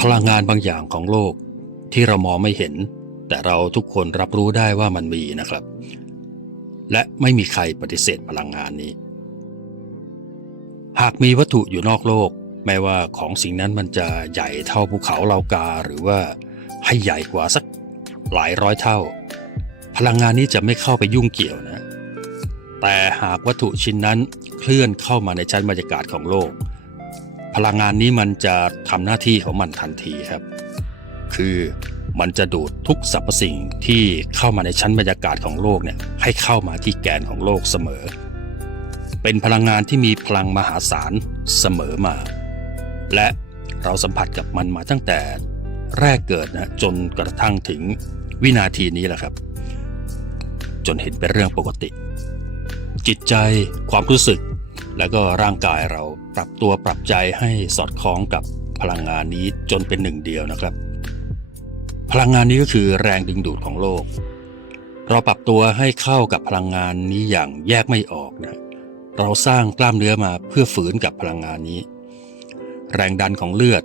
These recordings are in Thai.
พลังงานบางอย่างของโลกที่เรามองไม่เห็น แต่เราทุกคนรับรู้ได้ว่ามันมีนะครับ และไม่มีใครปฏิเสธพลังงานนี้ หากมีวัตถุอยู่นอกโลก แม้ว่าของสิ่งนั้นมันจะใหญ่เท่าภูเขาเลากาหรือว่าให้ใหญ่กว่าสักหลายร้อยเท่า พลังงานนี้จะไม่เข้าไปยุ่งเกี่ยวนะ แต่หากวัตถุชิ้นนั้นเคลื่อนเข้ามาในชั้นบรรยากาศของโลก พลังงานนี้มันจะทำหน้าที่ของมันทันทีครับ คือมันจะดูดทุกสรรพสิ่งที่เข้ามาในชั้นบรรยากาศของโลกเนี่ยให้เข้ามาที่แกนของโลกเสมอ เป็นพลังงานที่มีพลังมหาศาลเสมอมา และเราสัมผัสกับมันมาตั้งแต่แรกเกิดนะจนกระทั่งถึงวินาทีนี้แหละครับ จนเห็นเป็นเรื่องปกติ จิตใจความรู้สึกแล้วก็ร่างกายเรา ปรับตัวปรับใจให้สอดคล้องกับพลังงานนี้จนเป็นหนึ่งเดียวนะครับ พลังงานนี้ก็คือแรงดึงดูดของโลก เราปรับตัวให้เข้ากับพลังงานนี้อย่างแยกไม่ออกนะเราสร้างกล้ามเนื้อมาเพื่อฝืนกับพลังงานนี้ แรงดันของเลือด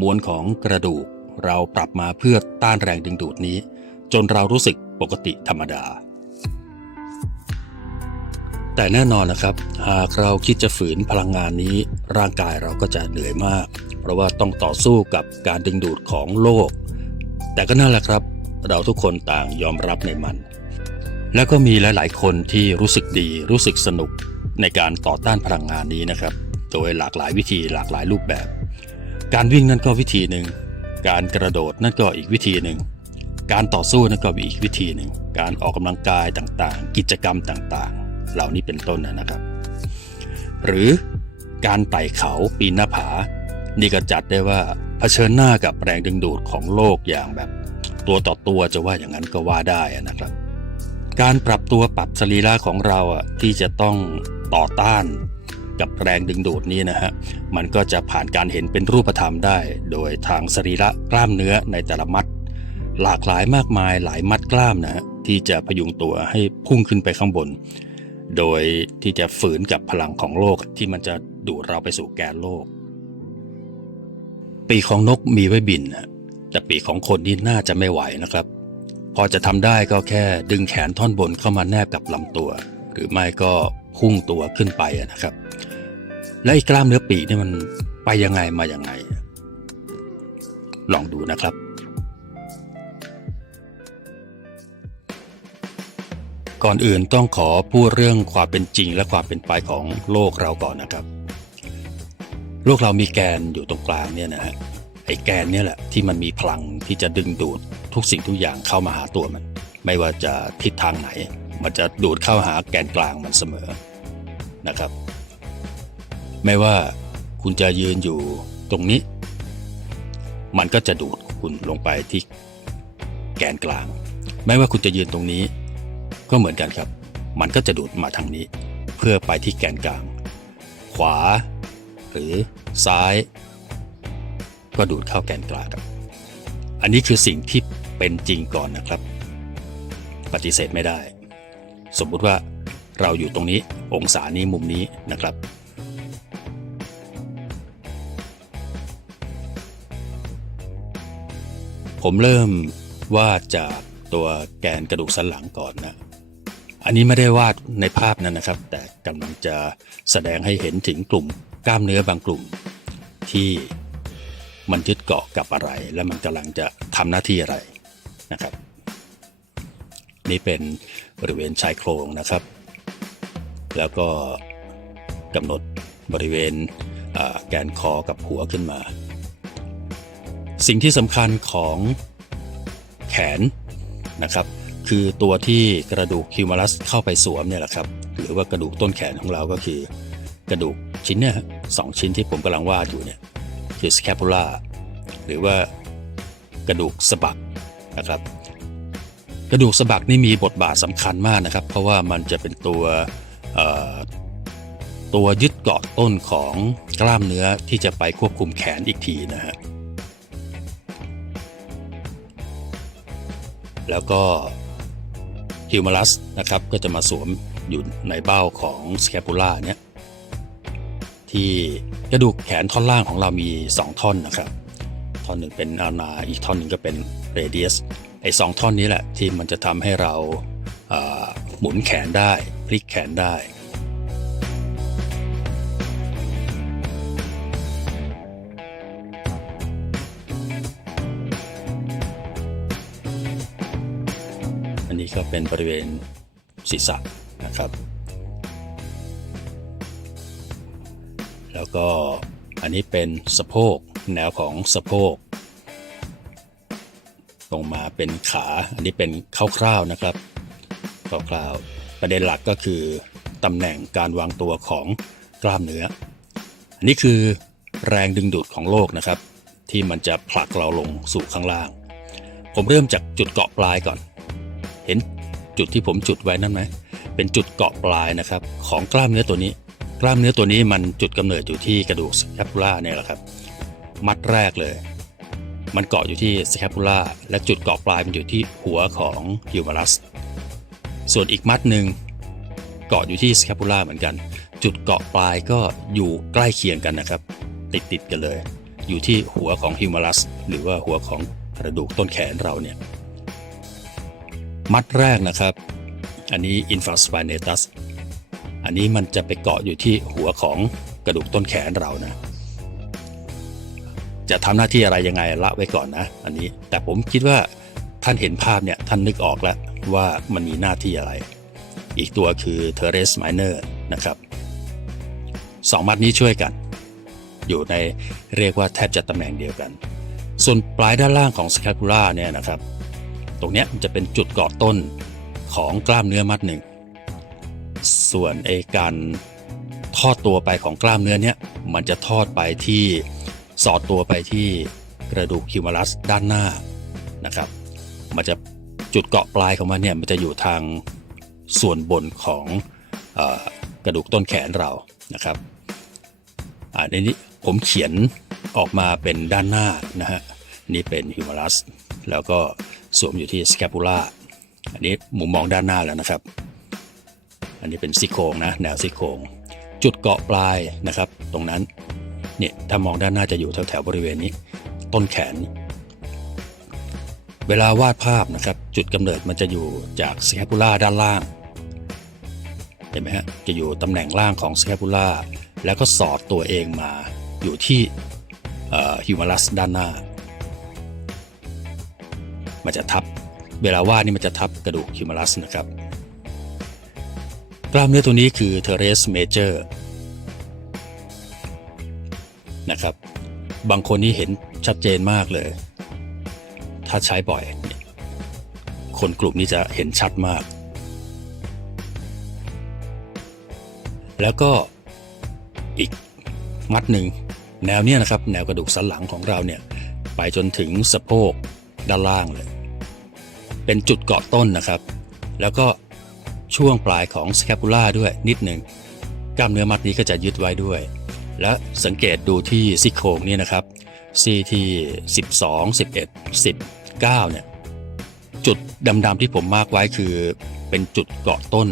มวลของกระดูก เราปรับมาเพื่อต้านแรงดึงดูดนี้ จนเรารู้สึกปกติธรรมดา แต่แน่นอนนะครับ หากเราคิดจะฝืนพลังงานนี้ร่างกายเราก็จะเหนื่อยมาก เพราะว่าต้องต่อสู้กับการดึงดูดของโลก แต่ก็นั่นแหละครับ เราทุกคนต่างยอมรับในมัน แล้วก็มีหลาย ๆ คนที่รู้สึกดีรู้สึกสนุกในการต่อต้านพลังงานนี้นะครับ โดยหลากหลายวิธีหลากหลายรูปแบบ การวิ่งนั่นก็วิธีหนึ่ง การกระโดดนั่นก็อีกวิธีหนึ่ง การต่อสู้นั่นก็อีกวิธีหนึ่ง การออกกำลังกายต่างๆ กิจกรรมต่างๆ เหล่านี้เป็นต้นนะครับ หรือการไต่เขาปีนหน้าผา นี่ก็จัดได้ว่าเผชิญหน้ากับแรงดึงดูดของโลกอย่างแบบตัวต่อตัวจะว่าอย่างนั้นก็ว่าได้นะครับ การปรับตัวปรับสรีระของเราอะที่จะต้องต่อต้านกับแรงดึงดูดนี้นะฮะ มันก็จะผ่านการเห็นเป็นรูปธรรมได้ โดยทางสรีระกล้ามเนื้อในแต่ละมัด หลากหลายมากมายหลายมัดกล้ามนะฮะที่จะพยุงตัวให้พุ่งขึ้นไปข้างบน โดยที่จะฝืนกับพลังของโลกที่มันจะดูดเราไปสู่แกนโลก ปีกของนกมีไว้บินนะแต่ปีกของคนนี่น่าจะไม่ไหวนะครับ พอจะทำได้ก็แค่ดึงแขนท่อนบนเข้ามาแนบกับลำตัว หรือไม่ก็พุ่งตัวขึ้นไปนะครับ และไอ้กล้ามเนื้อปีกนี่มันไปยังไงมายังไง ลองดูนะครับ ก่อนอื่นต้องขอพูดเรื่องความเป็นจริงและความเป็นไปของโลกเราก่อนนะครับ โลกเรามีแกนอยู่ตรงกลางเนี่ยนะฮะไอ้แกนเนี่ยแหละที่มันมีพลังที่จะดึงดูดทุกสิ่งทุกอย่างเข้ามาหาตัวมัน ไม่ว่าจะทิศทางไหน มันจะดูดเข้าหาแกนกลางมันเสมอนะครับ ไม่ว่าคุณจะยืนอยู่ตรงนี้ มันก็จะดูดคุณลงไปที่แกนกลาง ไม่ว่าคุณจะยืนตรงนี้ ก็เหมือนกันครับ มันก็จะดูดมาทางนี้ เพื่อไปที่แกนกลาง ขวา หรือซ้าย ก็ดูดเข้าแกนกลางครับ อันนี้คือสิ่งที่เป็นจริงก่อนนะครับ ปฏิเสธไม่ได้ สมมุติว่าเราอยู่ตรงนี้องศานี้มุมนี้นะครับ ผมเริ่มวาดจากตัวแกนกระดูกสันหลังก่อนนะ อันนี้ไม่ได้วาดในภาพนั้นนะครับ แต่กำลังจะแสดงให้เห็นถึงกลุ่มกล้ามเนื้อบางกลุ่ม ที่มันยึดเกาะกับอะไร และมันกำลังจะทำหน้าที่อะไรนะครับ นี่เป็นบริเวณชายโครงนะครับ แล้วก็กำหนดบริเวณแกนคอกับหัวขึ้นมา สิ่งที่สำคัญของแขนนะครับ คือตัวที่กระดูกฮิวมารัสเข้าไปสวมเนี่ยแหละครับ หรือว่ากระดูกต้นแขนของเราก็คือกระดูกชิ้นเนี่ยสองชิ้นที่ผมกำลังวาดอยู่เนี่ยคือสแคปูล่าหรือว่ากระดูกสะบักนะครับ กระดูกสะบักนี่มีบทบาทสำคัญมากนะครับ เพราะว่ามันจะเป็นตัวตัวยึดเกาะต้นของกล้ามเนื้อที่จะไปควบคุมแขนอีกทีนะฮะแล้วก็ ฮิวมารัสนะครับก็จะมาสวมอยู่ในเบ้าของสแคปูล่าเนี่ยที่กระดูกแขนท่อนล่างของเรามี 2 ท่อนนะครับ ท่อนหนึ่งเป็นอานาอีกท่อนหนึ่งก็เป็นเรเดียสไอ้สองท่อนนี้แหละที่มันจะทำให้เราหมุนแขนได้ พลิกแขนได้ ก็เป็นบริเวณศีรษะนะครับ แล้วก็อันนี้เป็นสะโพกแนวของสะโพกลงมาเป็นขาอันนี้เป็นคร่าวๆนะครับคร่าวๆประเด็นหลักก็คือตำแหน่งการวางตัวของกล้ามเนื้อ อันนี้คือแรงดึงดูดของโลกนะครับ ที่มันจะผลักเราลงสู่ข้างล่าง ผมเริ่มจากจุดเกาะปลายก่อน เห็นจุดที่ผมจุดไว้นั่นไหมเป็นจุดเกาะปลายนะครับ ของกล้ามเนื้อตัวนี้ กล้ามเนื้อตัวนี้มันจุดกำเนิดอยู่ที่กระดูกสแคปูล่าเนี่ยแหละครับ มัดแรกเลย มันเกาะอยู่ที่สแคปูล่าและจุดเกาะปลายมันอยู่ที่หัวของฮิวมารัสส่วนอีกมัดหนึ่งเกาะอยู่ที่สแคปูล่าเหมือนกัน จุดเกาะปลายก็อยู่ใกล้เคียงกันนะครับ ติดติดกันเลย อยู่ที่หัวของฮิวมารัสหรือว่าหัวของกระดูกต้นแขนเราเนี่ย มัดแรกนะครับ อันนี้ infraspinatus อันนี้มันจะไปเกาะอยู่ที่หัวของกระดูกต้นแขนเรานะ จะทำหน้าที่อะไรยังไงละไว้ก่อนนะ อันนี้แต่ผมคิดว่าท่านเห็นภาพเนี่ยท่านนึกออกแล้วว่ามันมีหน้าที่อะไร อีกตัวคือ teres minor นะครับสองมัดนี้ช่วยกัน อยู่ในเรียกว่าแทบจะตำแหน่งเดียวกัน ส่วนปลายด้านล่างของ scapula เนี่ยนะครับ รงเนี้ยมันจะเป็นจุดเกาะต้นของกล้ามเนื้อมัดหนึ่ง ส่วนไอการทอดตัวไปของกล้ามเนื้อเนี้ยมันจะทอดไปที่สอดตัวไปที่กระดูกฮิวมารัสด้านหน้านะครับ มันจะจุดเกาะปลายของมันเนี่ยมันจะอยู่ทางส่วนบนของอกระดูกต้นแขนเรานะครับอ่าในนี้ผมเขียนออกมาเป็นด้านหน้านะฮะนี่เป็นฮิวมารัสแล้วก็ สวมอยู่ที่สแคปูล่าอันนี้มุมมองด้านหน้าแล้วนะครับ อันนี้เป็นซี่โครงนะแนวซี่โครงจุดเกาะปลายนะครับ ตรงนั้นเนี่ยถ้ามองด้านหน้าจะอยู่แถวแถวๆบริเวณนี้ ต้นแขน เวลาวาดภาพนะครับ จุดกำเนิดมันจะอยู่จากสแคปูล่าด้านล่างเห็นไหมฮะจะอยู่ตำแหน่งล่างของสแคปูล่าแล้วก็สอดตัวเองมาอยู่ที่ฮิวมารัสด้านหน้า มันจะทับ เวลาว่านี่มันจะทับกระดูกฮิวมารัสนะครับ กล้ามเนื้อตัวนี้คือ teres major นะครับ บางคนนี่เห็นชัดเจนมากเลย ถ้าใช้บ่อยเนี่ยคนกลุ่มนี้จะเห็นชัดมาก แล้วก็อีกมัดหนึ่งแนวเนี้ยนะครับ แนวกระดูกสันหลังของเราเนี่ย ไปจนถึงสะโพกด้านล่างเลย เป็นจุดเกาะต้นนะครับ แล้วก็ช่วงปลายของสแคปูล่าด้วยนิดหนึ่งกล้ามเนื้อมัดนี้ก็จะยึดไว้ด้วย และสังเกตดูที่ซี่โครงนี่นะครับซี่ที่12 11 19เนี่ยจุดดำๆที่ผมมาร์กไว้คือเป็นจุดเกาะต้น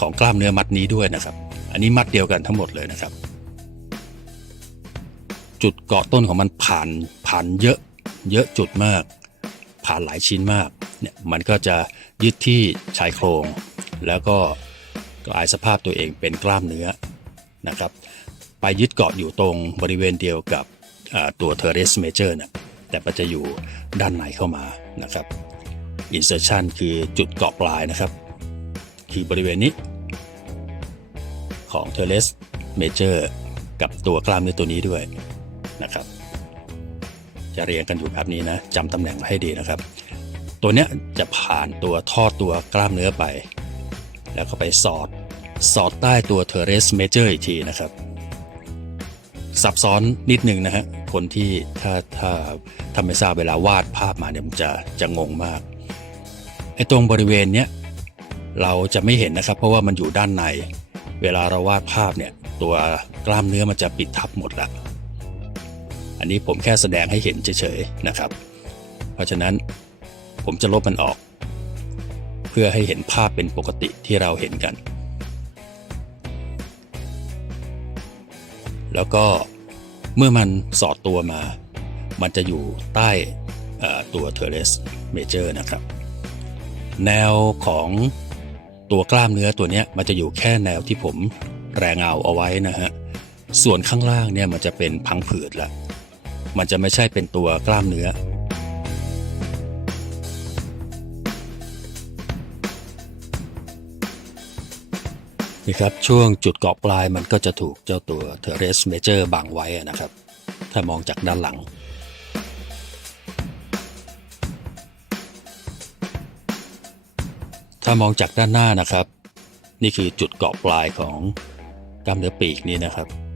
ของกล้ามเนื้อมัดนี้ด้วยนะครับ อันนี้มัดเดียวกันทั้งหมดเลยนะครับ จุดเกาะต้นของมันผ่านผ่านเยอะเยอะจุดมาก ผ่านหลายชิ้นมากเนี่ยมันก็จะยึดที่ชายโครง แล้วก็กลายสภาพตัวเองเป็นกล้ามเนื้อนะครับไปยึดเกาะอยู่ตรงบริเวณเดียวกับอ่าตัว teres major นะแต่มันจะอยู่ด้านในเข้ามานะครับ insertion คือจุดเกาะปลายนะครับ คือบริเวณนี้ ของ teres major กับตัวกล้ามเนื้อตัวนี้ด้วยนะครับ จะเรียงกันอยู่แบบนี้นะจำตำแหน่งให้ดีนะครับ ตัวเนี้ยจะผ่านตัวท่อตัวกล้ามเนื้อไป แล้วก็ไปสอดสอดใต้ตัว teres major อีกทีนะครับซับซ้อนนิดนึงนะฮะคนที่ถ้าถ้าถ้าไม่ทราบเวลาวาดภาพมาเนี่ยมันจะจะงงมากไอ้ตรงบริเวณเนี้ยเราจะไม่เห็นนะครับ เพราะว่ามันอยู่ด้านใน เวลาเราวาดภาพเนี่ยตัวกล้ามเนื้อมันจะปิดทับหมดละ อันนี้ผมแค่แสดงให้เห็นเฉยๆนะครับ เพราะฉะนั้นผมจะลบมันออก เพื่อให้เห็นภาพเป็นปกติที่เราเห็นกัน แล้วก็เมื่อมันสอดตัวมา มันจะอยู่ใต้ตัวเทเลสเมเจอร์นะครับ แนวของตัวกล้ามเนื้อตัวนี้มันจะอยู่แค่แนวที่ผมแรงเงาเอาไว้นะฮะ ส่วนข้างล่างเนี่ยมันจะเป็นพังผืดละ มันจะไม่ใช่เป็นตัวกล้ามเนื้อ นี่ครับช่วงจุดเกาะปลายมันก็จะถูกเจ้าตัวเทเรสเมเจอร์บังไว้นะครับ ถ้ามองจากด้านหลังถ้ามองจากด้านหน้านะครับ นี่คือจุดเกาะปลายของกล้ามเนื้อปีกนี้นะครับ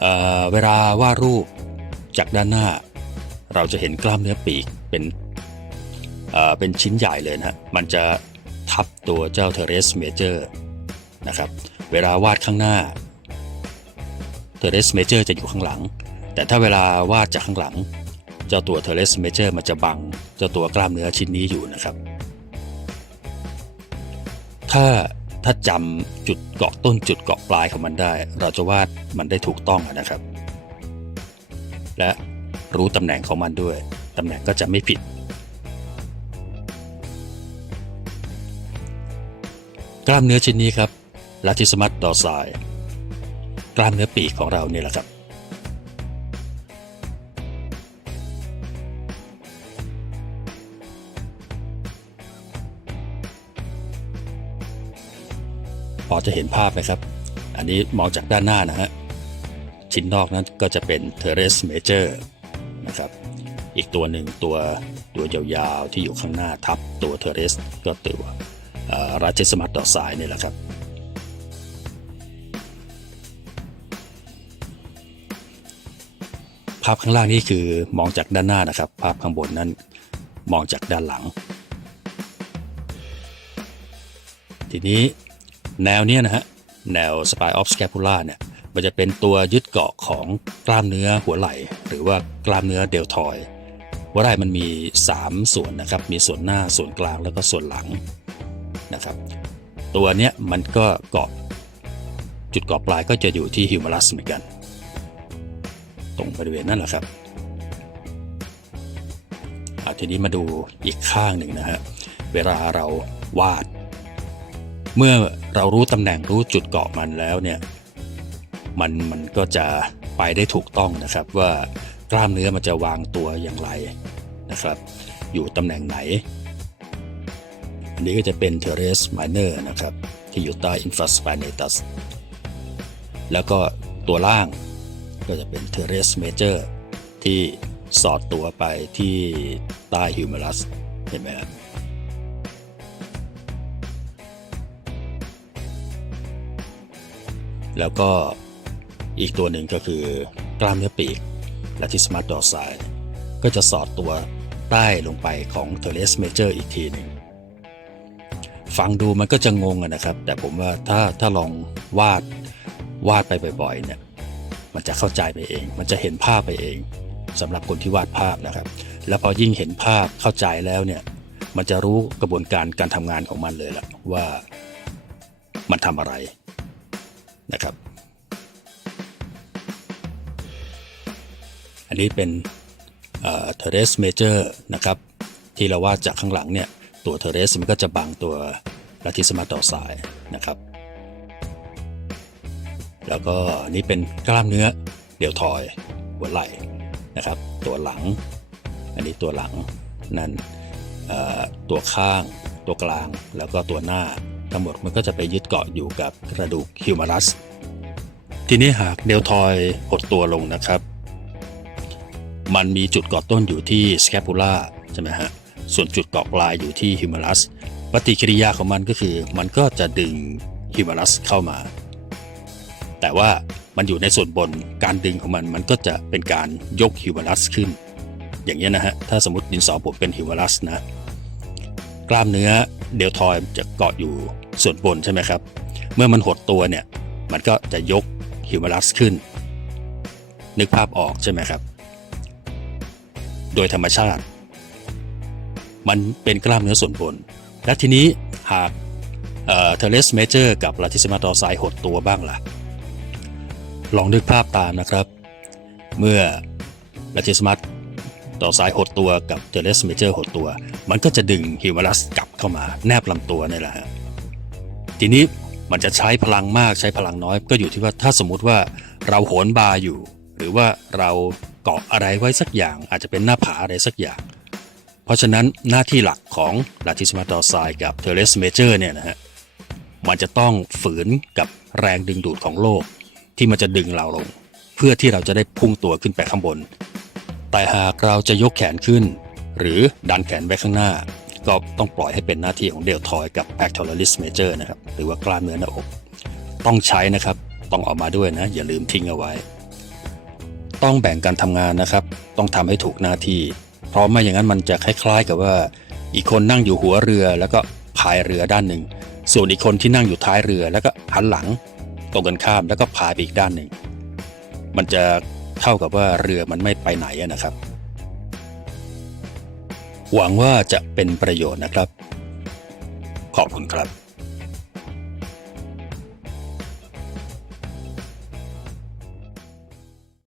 เเวลาวาดรูปจากด้านหน้า เราจะเห็นกล้ามเนื้อปีกเป็นเเป็นชิ้นใหญ่เลยนะฮะมันจะทับตัวเจ้าเทเรสเมเจอร์นะครับ เวลาวาดข้างหน้าเทเรสเมเจอร์จะอยู่ข้างหลัง แต่ถ้าเวลาวาดจากข้างหลัง เจ้าตัวเทเลสเมเจอร์มันจะบังเจ้าตัวกล้ามเนื้อชิ้นนี้อยู่นะครับ ถ้า ถ้าจำจุดเกาะต้นจุดเกาะปลายของมันได้ เราจะวาดมันได้ถูกต้องนะครับ และรู้ตำแหน่งของมันด้วย ตำแหน่งก็จะไม่ผิด กล้ามเนื้อชิ้นนี้ครับลาทิสมัตดอร์ไซกล้ามเนื้อปีกของเราเนี่ยแหละครับ พอจะเห็นภาพไหมครับ อันนี้มองจากด้านหน้านะฮะ ชิ้นนอกนั้นก็จะเป็นเทเรสเมเจอร์นะครับ อีกตัวหนึ่งตัวตัวยาวๆที่อยู่ข้างหน้าทับตัวเทเรสก็ตัวราชสมัตดอสายนี่แหละครับ ภาพข้างล่างนี่คือมองจากด้านหน้านะครับ ภาพข้างบนนั้นมองจากด้านหลัง ทีนี้ แนวเนี้ยนะฮะแนว spine of scapula เนี่ยมันจะเป็นตัวยึดเกาะของกล้ามเนื้อหัวไหล่ หรือว่ากล้ามเนื้อเดลทอยหัวไหล่มันมี 3 ส่วนนะครับ มีส่วนหน้าส่วนกลางแล้วก็ส่วนหลังนะครับ ตัวเนี้ยมันก็เกาะจุดเกาะปลายก็จะอยู่ที่ฮิวมัลัสเหมือนกัน ตรงบริเวณนั่นแหละครับอะทีนี้มาดูอีกข้างหนึ่งนะฮะเวลาเราวาด เมื่อเรารู้ตำแหน่งรู้จุดเกาะมันแล้วเนี่ยมันมันก็จะไปได้ถูกต้องนะครับว่ากล้ามเนื้อมันจะวางตัวอย่างไรนะครับ อยู่ตำแหน่งไหน อันนี้ก็จะเป็น teres minor นะครับ ที่อยู่ใต้ infraspinatus แล้วก็ตัวล่างก็จะเป็น teres major ที่สอดตัวไปที่ใต้ humerus เห็นไหมครับ แล้วก็อีกตัวหนึ่งก็คือกล้ามเนื้อปีก และที่สมาร์ตดอร์ไซก็จะสอดตัวใต้ลงไปของเทเลสเมเจอร์อีกทีหนึ่งฟังดูมันก็จะงงนะครับ แต่ผมว่าถ้าถ้าลองวาดวาดไปบ่อยๆเนี่ยมันจะเข้าใจไปเอง มันจะเห็นภาพไปเองสำหรับคนที่วาดภาพนะครับ แล้วพอยิ่งเห็นภาพเข้าใจแล้วเนี่ยมันจะรู้กระบวนการการทำงานของมันเลยล่ะว่ามันทำอะไร นะครับ อันนี้เป็นเทเรสเมเจอร์นะครับที่เราวาดจากข้างหลังเนี่ยตัวเทเรสมันก็จะบังตัวลาทิสมาต่อสายนะครับ แล้วก็นี้เป็นกล้ามเนื้อเดี่ยวทอยหัวไหล่นะครับ ตัวหลัง อันนี้ตัวหลังนั่นตัวข้างตัวกลางแล้วก็ตัวหน้า ทั้งหมดมันก็จะไปยึดเกาะอยู่กับกระดูกฮิวมารัส ทีนี้หากเดลทอยหดตัวลงนะครับ มันมีจุดเกาะต้นอยู่ที่สแคปูล่าใช่ไหมฮะ ส่วนจุดเกาะปลายอยู่ที่ฮิวมารัส ปฏิกิริยาของมันก็คือ มันก็จะดึงฮิวมารัสเข้ามา แต่ว่ามันอยู่ในส่วนบนการดึงของมันมันก็จะเป็นการยกฮิวมารัสขึ้น อย่างนี้นะฮะ ถ้าสมมติดินสอผมเป็นฮิวมารัสนะ กล้ามเนื้อเดลทอยจะเกาะอยู่ ส่วนบนใช่ไหมครับ เมื่อมันหดตัวเนี่ย มันก็จะยกฮิวมารัสขึ้น นึกภาพออกใช่ไหมครับ โดยธรรมชาติ มันเป็นกล้ามเนื้อส่วนบน และทีนี้หากเทเลสเมเจอร์กับลาทิสมาตอไซหดตัวบ้างล่ะ ลองนึกภาพตามนะครับ เมื่อลาติสมัสต่อสายหดตัวกับเทเลสเมเจอร์หดตัว มันก็จะดึงฮิวมารัสกลับเข้ามาแนบลำตัวนี่แหละฮะ ทีนี้มันจะใช้พลังมากใช้พลังน้อย ก็อยู่ที่ว่าถ้าสมมุติว่าเราโหนบาร์อยู่ หรือว่าเราเกาะอะไรไว้สักอย่าง อาจจะเป็นหน้าผาอะไรสักอย่าง เพราะฉะนั้นหน้าที่หลักของลาติสมัสต่อสายกับเทเลสเมเจอร์เนี่ยนะฮะมันจะต้องฝืนกับแรงดึงดูดของโลก ที่มันจะดึงเราลง เพื่อที่เราจะได้พุ่งตัวขึ้นไปข้างบน แต่หากเราจะยกแขนขึ้น หรือดันแขนไปข้างหน้า ก็ต้องปล่อยให้เป็นหน้าที่ของเดลทอยกับ pectoralis major นะครับ หรือว่ากล้ามเนื้อหน้าอก ต้องใช้นะครับ ต้องออกมาด้วยนะ อย่าลืมทิ้งเอาไว้ ต้องแบ่งกันทำงานนะครับ ต้องทำให้ถูกหน้าที่ เพราะไม่อย่างนั้นมันจะคล้ายๆ กับว่า อีกคนนั่งอยู่หัวเรือแล้วก็พายเรือด้านหนึ่ง ส่วนอีกคนที่นั่งอยู่ท้ายเรือแล้วก็หันหลัง ตรงกันข้ามแล้วก็พายไปอีกด้านหนึ่ง มันจะเท่ากับว่าเรือมันไม่ไปไหนนะครับ หวังว่าจะเป็นประโยชน์นะครับ ขอบคุณครับ